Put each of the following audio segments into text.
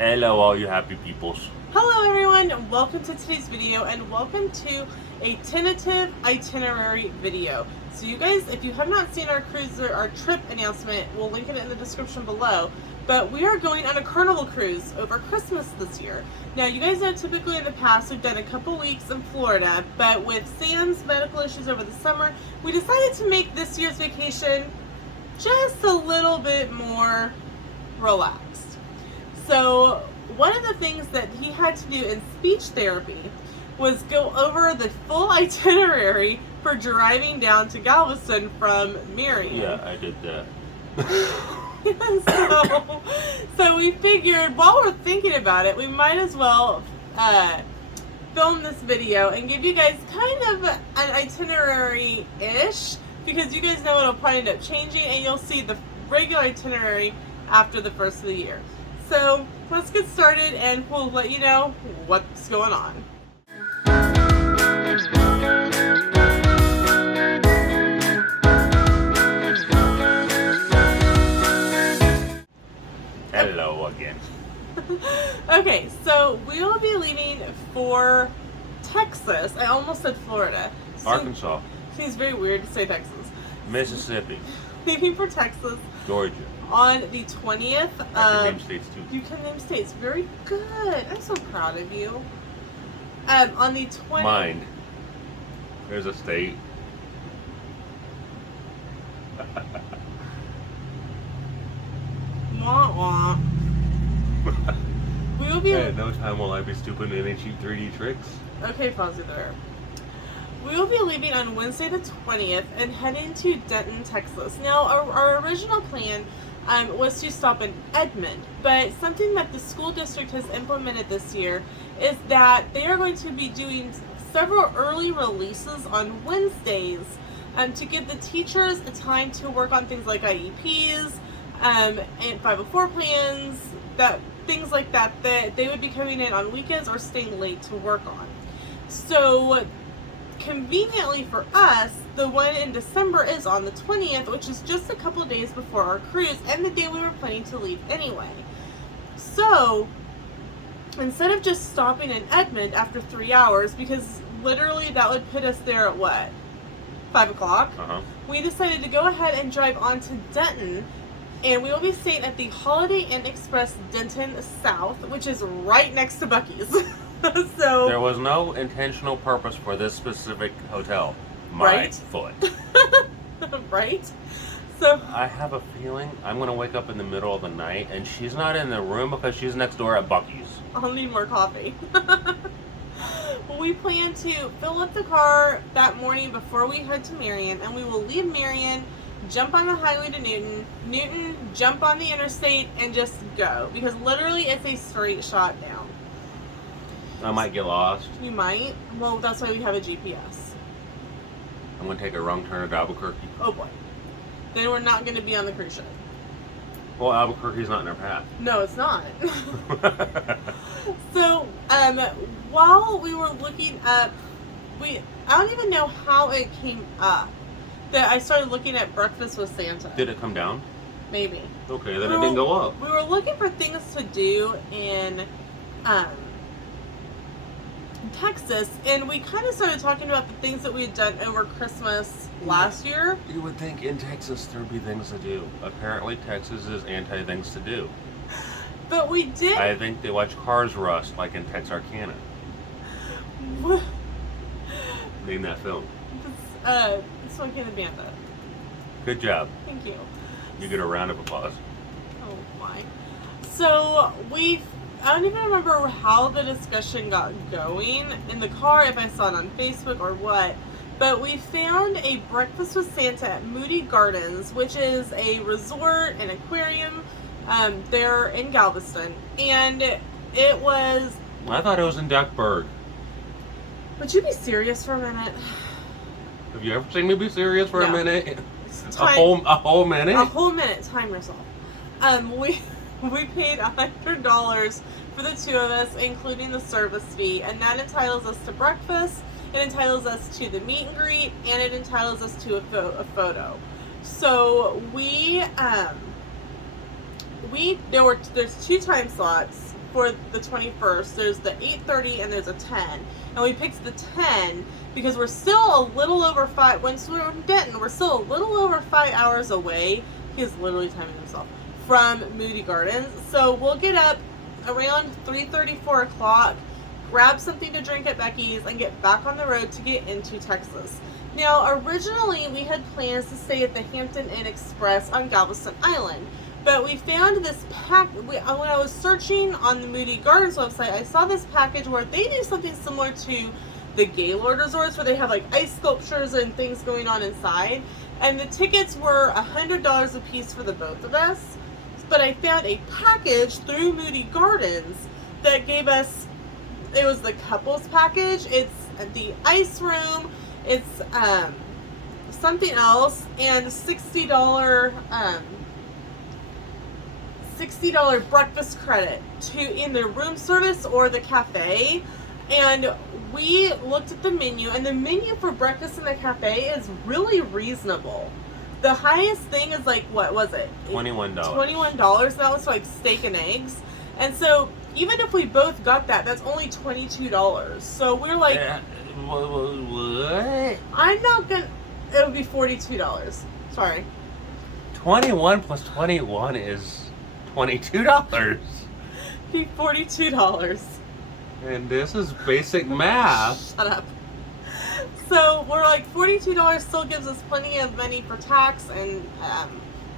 Hello all you happy peoples. Hello everyone, and welcome to today's video and welcome to a tentative itinerary video. So you guys, if you have not seen our cruise or our trip announcement, we'll link it in the description below. But we are going on a Carnival cruise over Christmas this year. Now you guys know typically in the past we've done a couple weeks in Florida, but with Sam's medical issues over the summer, we decided to make this year's vacation just a little bit more relaxed. So one of the things that he had to do in speech therapy was go over the full itinerary for driving down to Galveston from Marion. Yeah, I did that. so we figured while we're thinking about it, we might as well film this video and give you guys kind of an itinerary-ish, because you guys know it'll probably end up changing and you'll see the regular itinerary after the first of the year. So let's get started and we'll let you know what's going on. Hello again. Okay, so we will be leaving for Texas. I almost said Florida. Arkansas. Seems very weird to say Texas. Mississippi. Leaving for Texas Georgia. on the 20th. I can name states too. You can name states. Very good. I'm so proud of you. On the 20th. Mine. There's a state. Wah, wah. We will be. At no time will I be stupid in any cheap 3D tricks. Okay, pause it there. We will be leaving on Wednesday the 20th and heading to Denton, Texas. Now, our original plan was to stop in Edmond, but something that the school district has implemented this year is that they are going to be doing several early releases on Wednesdays to give the teachers a time to work on things like IEPs and 504 plans, things like that they would be coming in on weekends or staying late to work on. So conveniently for us, the one in December is on the 20th, which is just a couple days before our cruise and the day we were planning to leave anyway. So instead of just stopping in Edmond after 3 hours, because literally that would put us there at what, 5 o'clock, we decided to go ahead and drive on to Denton, and we will be staying at the Holiday Inn Express Denton South, which is right next to Buc-ee's. So there was no intentional purpose for this specific hotel. My foot. Right? So I have a feeling I'm going to wake up in the middle of the night and she's not in the room because she's next door at Buc-ee's. I'll need more coffee. We plan to fill up the car that morning before we head to Marion, and we will leave Marion, jump on the highway to Newton, jump on the interstate, and just go. Because literally it's a straight shot down. I might get lost. You might. Well, that's why we have a GPS. I'm going to take a wrong turn at Albuquerque. Oh boy. Then we're not going to be on the cruise ship. Well, Albuquerque's not in our path. No, it's not. So, while we were looking up, I don't even know how it came up that I started looking at Breakfast with Santa. Did it come down? Maybe. Okay, then it didn't go up. We were looking for things to do in Texas, and we kind of started talking about the things that we had done over Christmas last year. You would think in Texas there'd be things to do. Apparently Texas is anti-things to do. But we did. I think they watch cars rust like in Texarkana. Name that film. Smoking the Banda. Good job. Thank you. You get a round of applause. Oh my. So I don't even remember how the discussion got going in the car, if I saw it on Facebook or what, but we found a Breakfast with Santa at Moody Gardens, which is a resort and aquarium there in Galveston, and it was... I thought it was in Duckburg. Would you be serious for a minute? Have you ever seen me be serious for a minute? Time, a whole minute? A whole minute. Time yourself. We paid $100 for the two of us, including the service fee, and that entitles us to breakfast, it entitles us to the meet and greet, and it entitles us to a photo. So we there's 2 time slots for the 21st. There's the 8:30 and there's a 10. And we picked the 10 because we're still a little over 5. Once we're in Denton, we're still a little over 5 hours away. He's literally timing himself from Moody Gardens. So we'll get up around 3:30, 4 o'clock, grab something to drink at Becky's, and get back on the road to get into Texas. Now, originally we had plans to stay at the Hampton Inn Express on Galveston Island, but we found this when I was searching on the Moody Gardens website, I saw this package where they do something similar to the Gaylord Resorts, where they have like ice sculptures and things going on inside, and the tickets were $100 a piece for the both of us. But I found a package through Moody Gardens that gave us, it was the couples package. It's the ice room, it's something else, and $60 breakfast credit to either room service or the cafe. And we looked at the menu, and the menu for breakfast in the cafe is really reasonable. The highest thing is like, what was it? $21. $21. That was like steak and eggs. And so even if we both got that, that's only $22. So we're like, What? I'm not gonna. It would be $42. Sorry. 21 plus 21 is $22. Be $42. And this is basic math. Shut up. So we're like, $42 still gives us plenty of money for tax and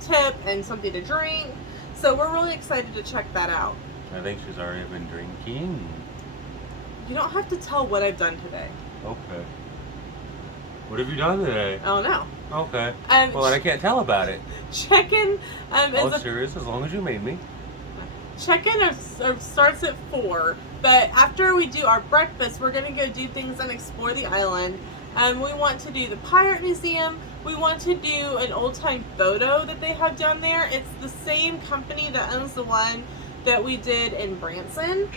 tip and something to drink. So we're really excited to check that out. I think she's already been drinking. You don't have to tell what I've done today. Okay. What have you done today? Oh no. Okay. Well, then I can't tell about it. Check-in Serious? As long as you made me. Check-in starts at 4, but after we do our breakfast, we're going to go do things and explore the island. We want to do the Pirate Museum. We want to do an old-time photo that they have down there. It's the same company that owns the one that we did in Branson.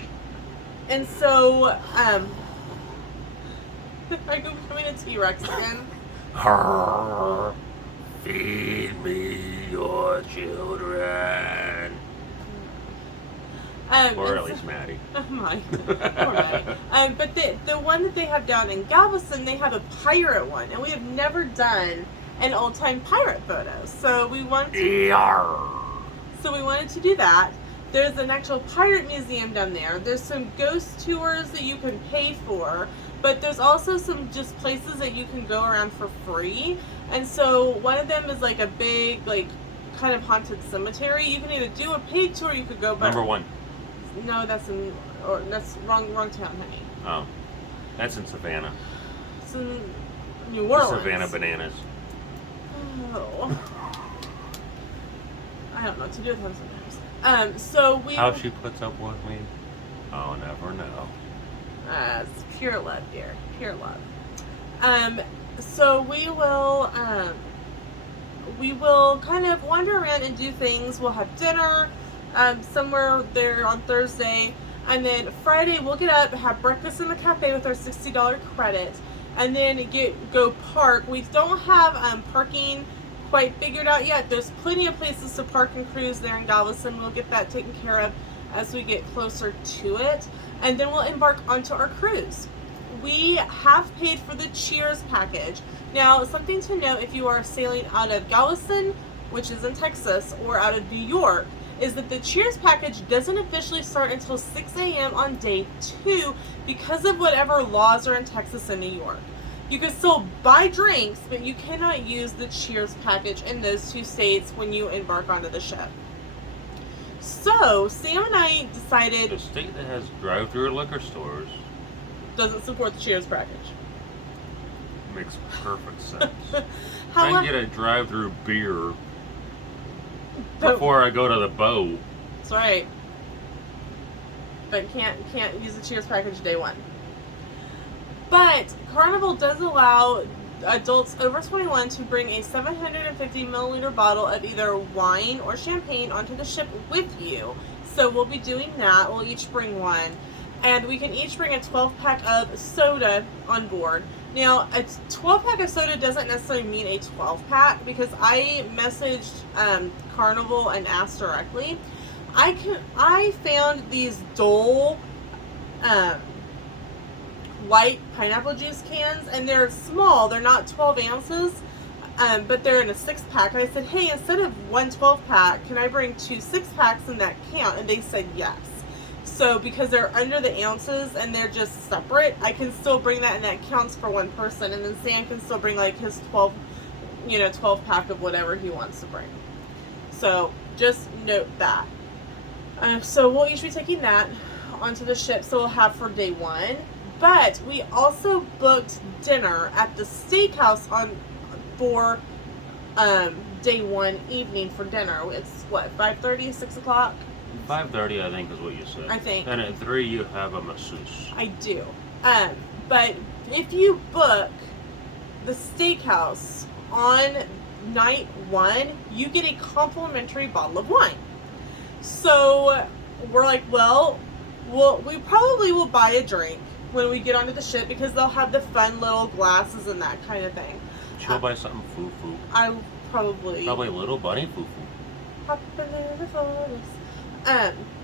And so, are you becoming a T-Rex again? Feed me your children. Or at least Maddie. Mine. Poor Maddie. But the one that they have down in Galveston, they have a pirate one, and we have never done an old-time pirate photo. So we want to. So we wanted to do that. There's an actual pirate museum down there. There's some ghost tours that you can pay for, but there's also some just places that you can go around for free. And so one of them is like a big, like, kind of haunted cemetery. You can either do a paid tour, you could go. Number 1. No, that's wrong town, honey. Oh, that's in Savannah. It's in New Orleans. Savannah Bananas. Oh. I don't know what to do with them sometimes. So we. How she puts up with me, I'll never know. It's pure love, dear. Pure love. So we will kind of wander around and do things. We'll have dinner somewhere there on Thursday, and then Friday we'll get up, have breakfast in the cafe with our $60 credit, and then go park. We don't have parking quite figured out yet. There's plenty of places to park and cruise there in Galveston. We'll get that taken care of as we get closer to it, and then we'll embark onto our cruise. We have paid for the Cheers package. Now, something to note if you are sailing out of Galveston, which is in Texas, or out of New York, is that the Cheers package doesn't officially start until 6 a.m. on day 2 because of whatever laws are in Texas and New York. You can still buy drinks, but you cannot use the Cheers package in those 2 states when you embark onto the ship. So, Sam and I decided... A state that has drive-through liquor stores doesn't support the Cheers package. makes perfect sense. I can get a drive-through beer before I go to the boat. That's right. But can't use the Cheers package day 1. But Carnival does allow adults over 21 to bring a 750 milliliter bottle of either wine or champagne onto the ship with you. So we'll be doing that. We'll each bring one. And we can each bring a 12-pack of soda on board. Now, a 12-pack of soda doesn't necessarily mean a 12-pack because I messaged Carnival and asked directly. I found these Dole light pineapple juice cans, and they're small. They're not 12 ounces, but they're in a 6-pack. And I said, hey, instead of one 12-pack, can I bring 2 6-packs in that count? And they said yes. So because they're under the ounces and they're just separate, I can still bring that, and that counts for one person. And then Sam can still bring like his 12 pack of whatever he wants to bring. So just note that. So we'll each be taking that onto the ship, so we'll have for day 1. But we also booked dinner at the steakhouse for day 1 evening for dinner. It's what, 5:30, 6 o'clock? 5:30, I think, is what you said. I think. And at 3, you have a masseuse. I do. But if you book the steakhouse on night 1, you get a complimentary bottle of wine. So we're like, well, we probably will buy a drink when we get onto the ship, because they'll have the fun little glasses and that kind of thing. She'll buy something foo-foo. I probably Probably a little bunny foo-foo. hop in the forest.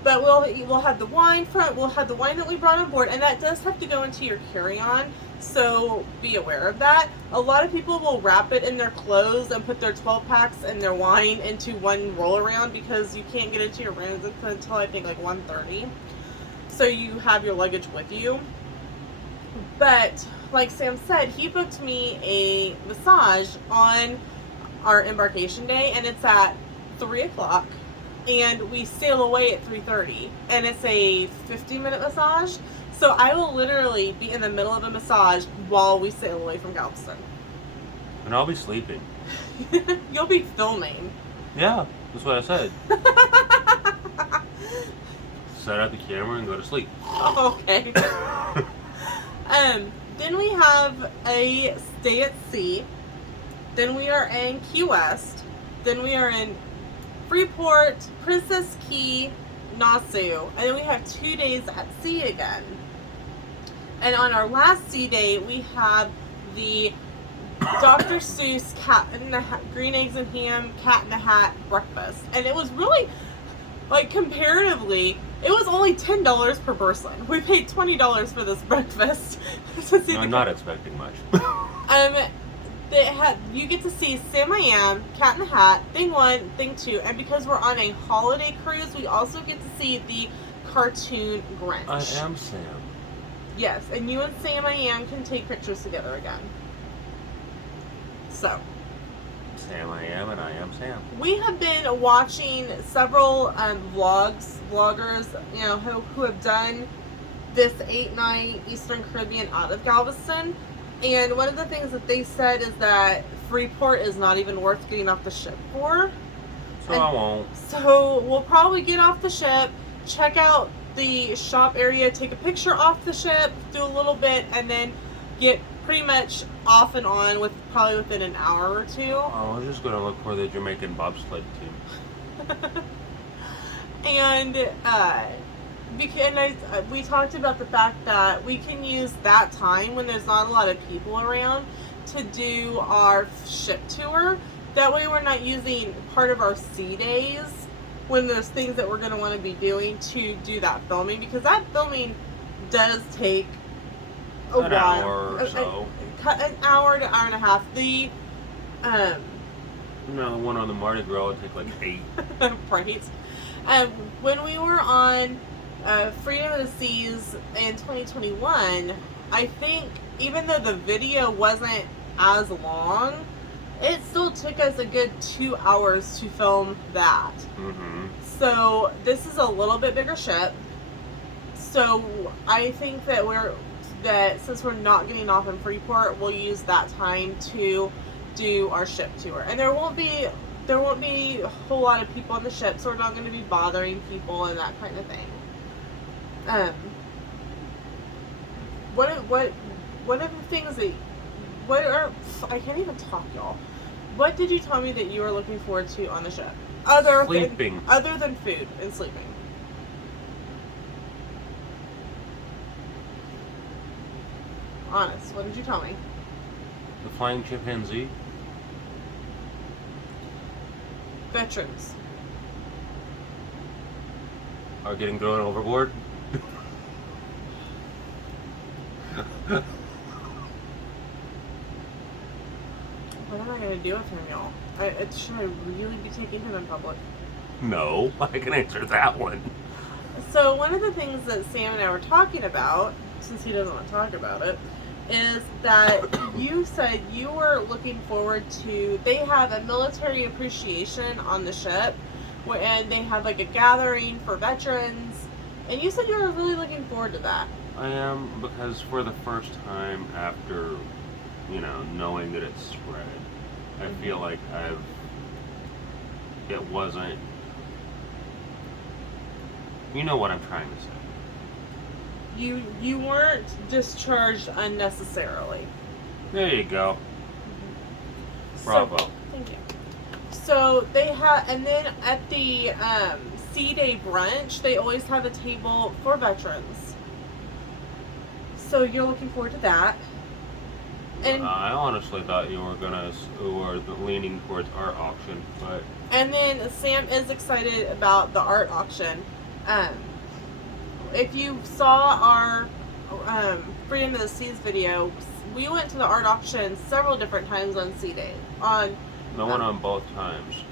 But we'll have the wine we'll have the wine that we brought on board, and that does have to go into your carry-on, so be aware of that. A lot of people will wrap it in their clothes and put their 12 packs and their wine into one roll around, because you can't get into your rooms until I think like 1:30. So you have your luggage with you. But like Sam said, he booked me a massage on our embarkation day, and it's at 3 o'clock, and we sail away at 3:30, and it's a 15-minute massage. So I will literally be in the middle of a massage while we sail away from Galveston. And I'll be sleeping. You'll be filming. Yeah, that's what I said. Set up the camera and go to sleep. Okay. Then we have a stay at sea. Then we are in Key West. Then we are in Freeport, Princess Key, Nassau. And then we have 2 days at sea again. And on our last sea day, we have the Dr. Seuss green eggs and ham, cat in the hat breakfast. And it was really, like, comparatively, it was only $10 per person. We paid $20 for this breakfast. I'm not expecting much. You get to see Sam I Am, Cat in the Hat, Thing 1, Thing 2, and because we're on a holiday cruise, we also get to see the cartoon Grinch. I am Sam. Yes, and you and Sam I Am can take pictures together again. So. Sam I Am, and I am Sam. We have been watching several vloggers, who have done this 8-night Eastern Caribbean out of Galveston. And one of the things that they said is that Freeport is not even worth getting off the ship for. So I won't. So we'll probably get off the ship, check out the shop area, take a picture off the ship, do a little bit, and then get pretty much off and on probably within an hour or 2. I was just gonna look for the Jamaican bobsled team. And we talked about the fact that we can use that time when there's not a lot of people around to do our ship tour. That way we're not using part of our sea days when there's things that we're going to want to be doing to do that filming, because that filming does take an hour or so. An hour to hour and a half. The one on the Mardi Gras would take like 8. Right. When we were on Freedom of the Seas in 2021, I think even though the video wasn't as long, it still took us a good 2 hours to film that. Mm-hmm. So this is a little bit bigger ship. So I think that since we're not getting off in Freeport, we'll use that time to do our ship tour. And there won't be a whole lot of people on the ship, so we're not going to be bothering people and that kind of thing. One of the things I can't even talk, y'all. What did you tell me that you were looking forward to on the ship? Sleeping. Other than food and sleeping. Honest, what did you tell me? The flying chimpanzee. Veterans. are getting thrown overboard. What am I going to do with him, y'all? Should I really be taking him in public? No, I can answer that one. So one of the things that Sam and I were talking about, since he doesn't want to talk about it, is that you said you were looking forward to, they have a military appreciation on the ship, and they have like a gathering for veterans, and you said you were really looking forward to that. I am, because for the first time after, knowing that it's spread, I feel like it wasn't, you know what I'm trying to say. You weren't discharged unnecessarily. There you go. So, Bravo. thank you. So they have, and then at the C-Day brunch, they always have a table for veterans. So you're looking forward to that. And I honestly thought you were leaning towards art auction, but. And then Sam is excited about the art auction. If you saw our Freedom of the Seas video, we went to the art auction several different times on C-Day. The one on both times.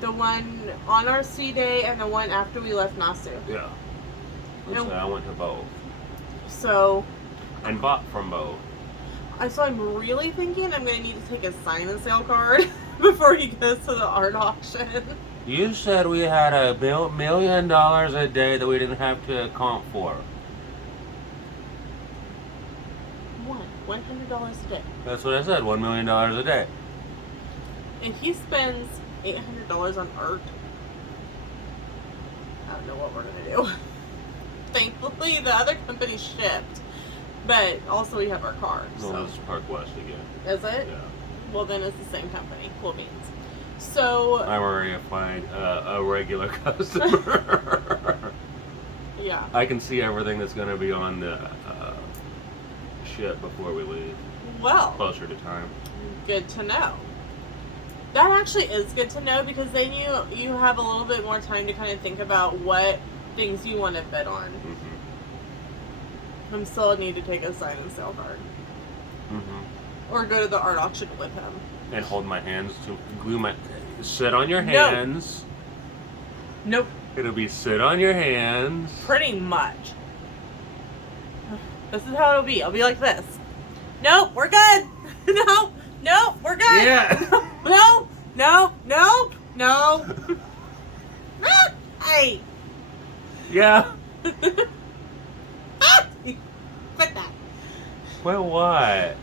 The one on our C-Day and the one after we left Nassau. Yeah. I went to both. So. And bought from both. So I'm really thinking I'm going to need to take a sign and sale card before he goes to the art auction. You said we had $1 million a day that we didn't have to comp for. $100 a day. That's what I said, $1 million a day. And he spends $800 on art. I don't know what we're going to do. Thankfully, the other company shipped. But also we have our car. No, So. this is Park West again. Is it? Yeah. Well, then it's the same company. Cool beans. So. I'm already a regular customer. Yeah. I can see everything that's going to be on the ship before we leave. Well. Closer to time. Good to know. That actually is good to know, because then you have a little bit more time to kind of think about what things you want to bid on. Mm-hmm. I'm still need to take a sign and sale card. Mm-hmm. Or go to the art auction with him. And hold my hands to glue my. Sit on your hands. Nope. It'll be sit on your hands. Pretty much. This is how it'll be. I'll be like this. Nope, we're good. Nope, we're good. Yeah. No. Hey. Yeah. Quit that. Well, what?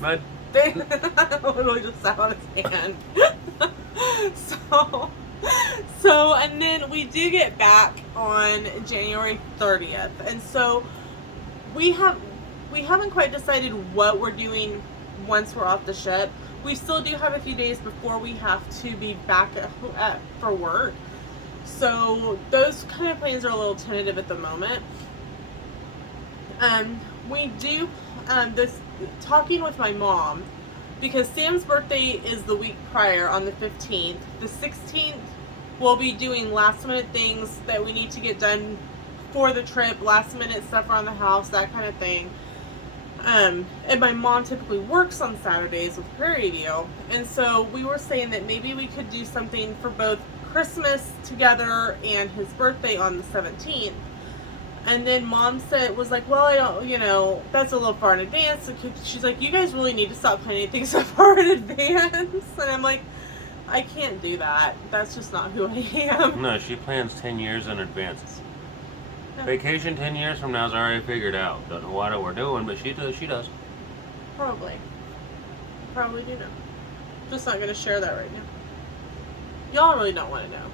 My. Literally just sat on his hand. So, and then we do get back on January 30th, and so we haven't quite decided what we're doing once we're off the ship. We still do have a few days before we have to be back for work. So those kind of plans are a little tentative at the moment. We do this talking with my mom, because Sam's birthday is the week prior on the 15th. The 16th we'll be doing last minute things that we need to get done for the trip, last minute stuff around the house, that kind of thing. And my mom typically works on Saturdays with Prairie View, and so we were saying that maybe we could do something for both Christmas together and his birthday on the 17th. And then Mom was like, well, I don't, that's a little far in advance. She's like, you guys really need to stop planning things so far in advance. And I'm like, I can't do that. That's just not who I am. No, she plans 10 years in advance. Yeah. Vacation 10 years from now is already figured out. Don't know what we're doing, but she does. Probably do know. Just not gonna share that right now. Y'all really don't want to know.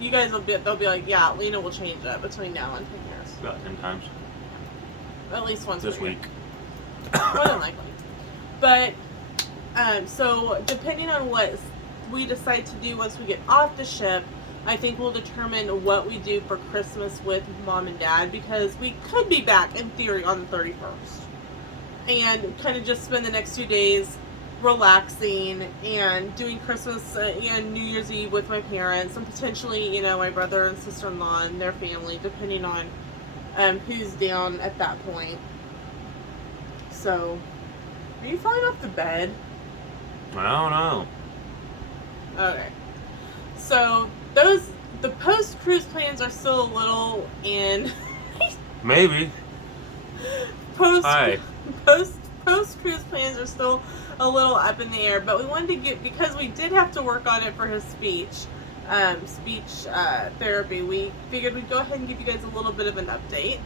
You guys they'll be like, yeah, Lena will change that between now and 10 years. About 10 times. At least once This a year. week. More than likely. But, so depending on what we decide to do once we get off the ship, I think we'll determine what we do for Christmas with Mom and Dad, because we could be back in theory on the 31st. And kind of just spend the next 2 days relaxing and doing Christmas and New Year's Eve with my parents, and potentially, my brother and sister-in-law and their family, depending on who's down at that point. So, are you falling off the bed? I don't know. Okay. So, the post-cruise plans are still a little in... Maybe. post Hi. post cruise plans are still a little up in the air, but we wanted to get, because we did have to work on it for his speech therapy. We figured we'd go ahead and give you guys a little bit of an update.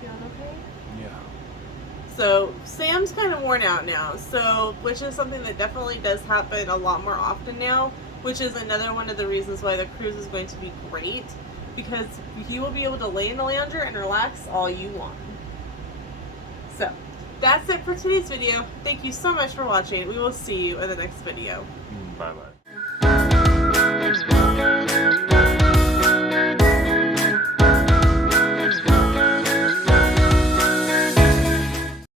Feeling okay? Yeah. So Sam's kind of worn out now, which is something that definitely does happen a lot more often now, which is another one of the reasons why the cruise is going to be great, because you will be able to lay in the lounger and relax all you want. So, that's it for today's video. Thank you so much for watching. We will see you in the next video. Bye-bye.